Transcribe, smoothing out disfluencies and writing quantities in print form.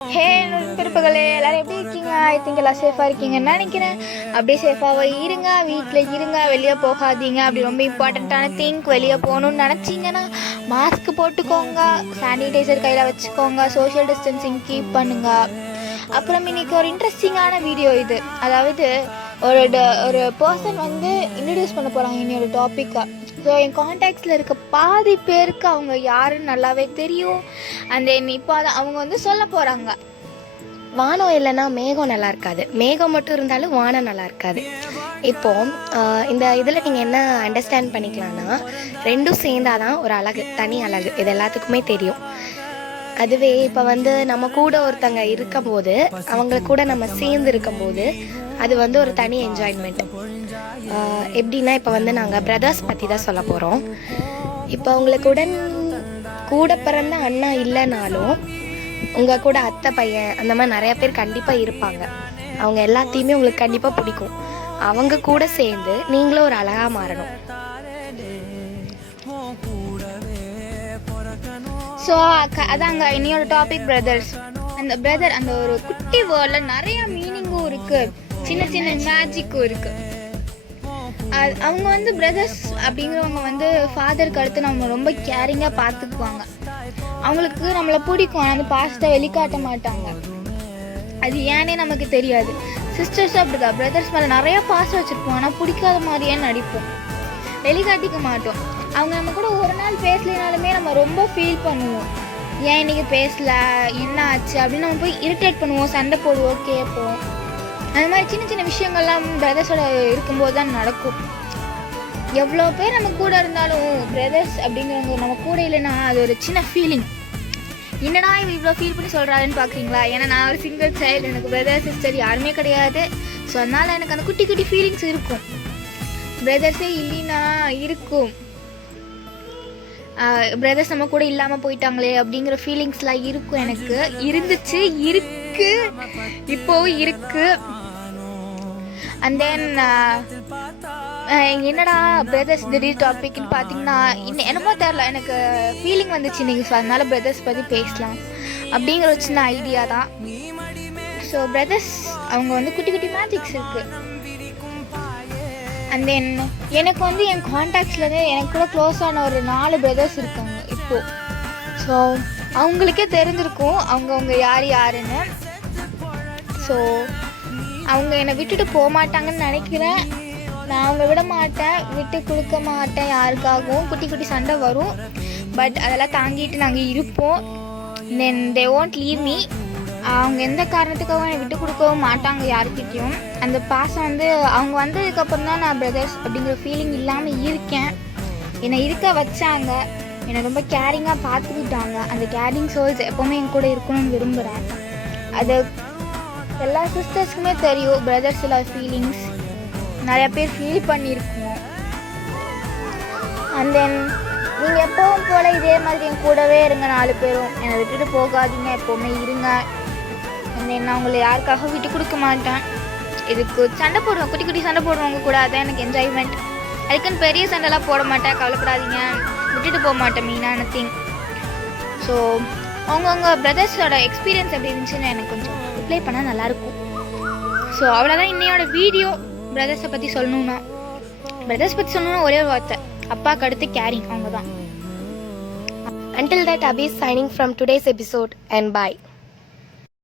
ஹே பிறப்புகளே, எல்லோரும் எப்படி இருக்கீங்க? ஐ திங்க் எல்லாம் சேஃபாக இருக்கீங்கன்னு நினைக்கிறேன். அப்படியே சேஃபாக இருங்க, வீட்டில் இருங்க, வெளியே போகாதீங்க. அப்படி ரொம்ப இம்பார்ட்டண்ட்டான திங்க், வெளியே போகணுன்னு நினச்சிங்கன்னா மாஸ்க் போட்டுக்கோங்க, சானிடைசர் கையில் வச்சுக்கோங்க, சோஷியல் டிஸ்டன்சிங் கீப் பண்ணுங்க. அப்புறம் இன்றைக்கி ஒரு இன்ட்ரெஸ்டிங்கான வீடியோ இது. அதாவது ஒரு பர்சன் வந்து இன்ட்ரடியூஸ் பண்ண போகிறாங்க இன்னொரு டாப்பிக்கை. ஸோ என் கான்டாக்ட்ஸில் இருக்க பாதி பேருக்கு அவங்க யாருன்னு நல்லாவே தெரியும். அந்த இப்போ அவங்க வந்து சொல்ல போகிறாங்க. வானம் இல்லைன்னா மேகம் நல்லா இருக்காது, மேகம் மட்டும் இருந்தாலும் வானம் நல்லா இருக்காது. இப்போது இந்த இதில் நீங்கள் என்ன அண்டர்ஸ்டாண்ட் பண்ணிக்கலாம்னா, ரெண்டும் சேர்ந்தாதான் ஒரு அழகு, தனி அழகு. இது எல்லாத்துக்குமே தெரியும். அதுவே இப்போ வந்து நம்ம கூட ஒருத்தங்க இருக்கும்போது, அவங்க கூட நம்ம சேர்ந்து இருக்கும்போது அது வந்து ஒரு தனி என்ஜாய்மெண்ட். எப்படின்னா, இப்போ வந்து நாங்கள் பிரதர்ஸ் பற்றி தான் சொல்ல போகிறோம். இப்போ உங்களுக்கு கூட பிறந்த அண்ணா இல்லைனாலும் உங்கள் கூட அத்தை பையன் அந்த மாதிரி நிறையா பேர் கண்டிப்பாக இருப்பாங்க. அவங்க எல்லாத்தையுமே உங்களுக்கு கண்டிப்பாக பிடிக்கும். அவங்க கூட சேர்ந்து நீங்களும் ஒரு அழகாக மாறணும். ஸோ அதாங்க இன்னொரு டாபிக், பிரதர்ஸ். அந்த ஒரு குட்டி வேர்டில் நிறைய மீனிங்கும் இருக்குது, சின்ன சின்ன மேஜிக்கும் இருக்குது. அவங்க வந்து பிரதர்ஸ் அப்படிங்கிறவங்க வந்து ஃபாதருக்கு அடுத்து நம்ம ரொம்ப கேரிங்காக பார்த்துக்குவாங்க. அவங்களுக்கு நம்மளை பிடிக்கும், ஆனால் அந்த பாசத்தை வெளிக்காட்ட மாட்டாங்க. அது ஏன்னே நமக்கு தெரியாது. சிஸ்டர்ஸும் அப்படிதான். பிரதர்ஸ் மேலே நிறையா பாசம் வச்சுருப்போம், ஆனால் பிடிக்காத மாதிரியே நடிப்போம், வெளிக்காட்டிக்க மாட்டோம். அவங்க நம்ம கூட ஒரு நாள் பேசலைனாலுமே நம்ம ரொம்ப ஃபீல் பண்ணுவோம். ஏன் இன்றைக்கி பேசல, என்ன ஆச்சு அப்படின்னு நம்ம போய் இரிட்டேட் பண்ணுவோம், சண்டை போடுவோம், கேட்போம். அந்த மாதிரி சின்ன சின்ன விஷயங்கள்லாம் பிரதர்ஸோட இருக்கும்போது தான் நடக்கும். எவ்வளோ பேர் நம்ம கூட இருந்தாலும் பிரதர்ஸ் அப்படிங்கிறவங்க நம்ம கூட இல்லைன்னா அது ஒரு சின்ன ஃபீலிங். என்னடா இவ்வளோ ஃபீல் பண்ணி சொல்கிறாருன்னு பார்க்குறீங்களா? ஏன்னா நான் ஒரு சிங்கிள் சைல்டு, எனக்கு பிரதர் சிஸ்டர் யாருமே கிடையாது. ஸோ அதனால் எனக்கு அந்த குட்டி குட்டி ஃபீலிங்ஸ் இருக்கும். பிரதர்ஸே இல்லைன்னா இருக்கும், பிரதர்ஸ் நம்ம கூட இல்லாமல் போயிட்டாங்களே அப்படிங்கிற ஃபீலிங்ஸ்லாம் இருக்கும். எனக்கு இருந்துச்சு, இருக்கு, இப்போவும் இருக்கு. அண்ட் தென் என்னடா பிரதர்ஸ் திடீர் டாபிக்னு பார்த்தீங்கன்னா, என்னமோ தெரில, எனக்கு ஃபீலிங் வந்துச்சு இன்றைக்கி. ஸோ அதனால் பிரதர்ஸ் பற்றி பேசலாம் அப்படிங்கிற ஒரு சின்ன ஐடியா தான். ஸோ பிரதர்ஸ் அவங்க வந்து குட்டி குட்டி மேஜிக்ஸ் இருக்குது. அண்ட் தென் எனக்கு வந்து என் கான்டாக்ட்ஸ்லேருந்து எனக்கு கூட க்ளோஸான ஒரு 4 பிரதர்ஸ் இருக்காங்க இப்போது. ஸோ அவங்களுக்கே தெரிஞ்சிருக்கும் அவங்க யாருன்னு. ஸோ அவங்க என்னை விட்டுட்டு போக மாட்டாங்கன்னு நினைக்கிறேன். நான் அவங்க விட மாட்டேன், விட்டு கொடுக்க மாட்டேன் யாருக்காகவும். குட்டி குட்டி சண்டை வரும், பட் அதெல்லாம் தாங்கிட்டு நாங்கள் இருப்போம். தென் தே won't leave me. அவங்க எந்த காரணத்துக்காகவும் என்னை விட்டு கொடுக்கவும் மாட்டாங்க யாருக்கிட்டையும். அந்த பாசம் வந்து அவங்க வந்ததுக்கப்புறம் தான் நான் பிரதர்ஸ் அப்படிங்கிற ஃபீலிங் இல்லாமல் இருக்கேன். என்னை இருக்க வச்சாங்க, என்னை ரொம்ப கேரிங்காக பார்த்துக்கிட்டாங்க. அந்த கேரிங் சோல்ஸ் எப்போவுமே என் கூட இருக்கணும்னு விரும்புகிறேன். அது எல்லா சிஸ்டர்ஸ்க்குமே தெரியும். பிரதர்ஸில் ஃபீலிங்ஸ் நிறையா பேர் ஃபீல் பண்ணியிருக்கோம். அண்ட் தென் நீங்கள் எப்போவும் போல் இதே மாதிரி என் கூடவே இருங்க, 4 பேரும். என்னை விட்டுட்டு போகாதீங்க, எப்போவுமே இருங்க. அண்ட் தென் நான் உங்களை யாருக்காக விட்டு கொடுக்க மாட்டேன். இதுக்கு சண்டை போடுவேன், குட்டி குட்டி சண்டை போடுறவங்க கூட, அதான் எனக்கு என்ஜாய்மெண்ட். அதுக்குன்னு பெரிய சண்டைலாம் போட மாட்டேன், கவலைப்படாதீங்க. விட்டுட்டு போக மாட்டேன், மெயினான திங். ஸோ அவங்கவுங்க பிரதர்ஸோட எக்ஸ்பீரியன்ஸ் எப்படி இருந்துச்சுன்னு எனக்கு கொஞ்சம் ரிப்ளை பண்ணால் நல்லாயிருக்கும். ஸோ அவ்வளோதான் இன்னையோட வீடியோ. பிரதர்ஸை பற்றி சொல்லணுன்னா, பிரதர்ஸ் பற்றி சொல்லணுன்னா ஒரே ஒரு வார்த்தை, அப்பாவுக்கு அடுத்து கேரிங். அவங்க தான். Until that, Abhi is signing from today's episode and bye.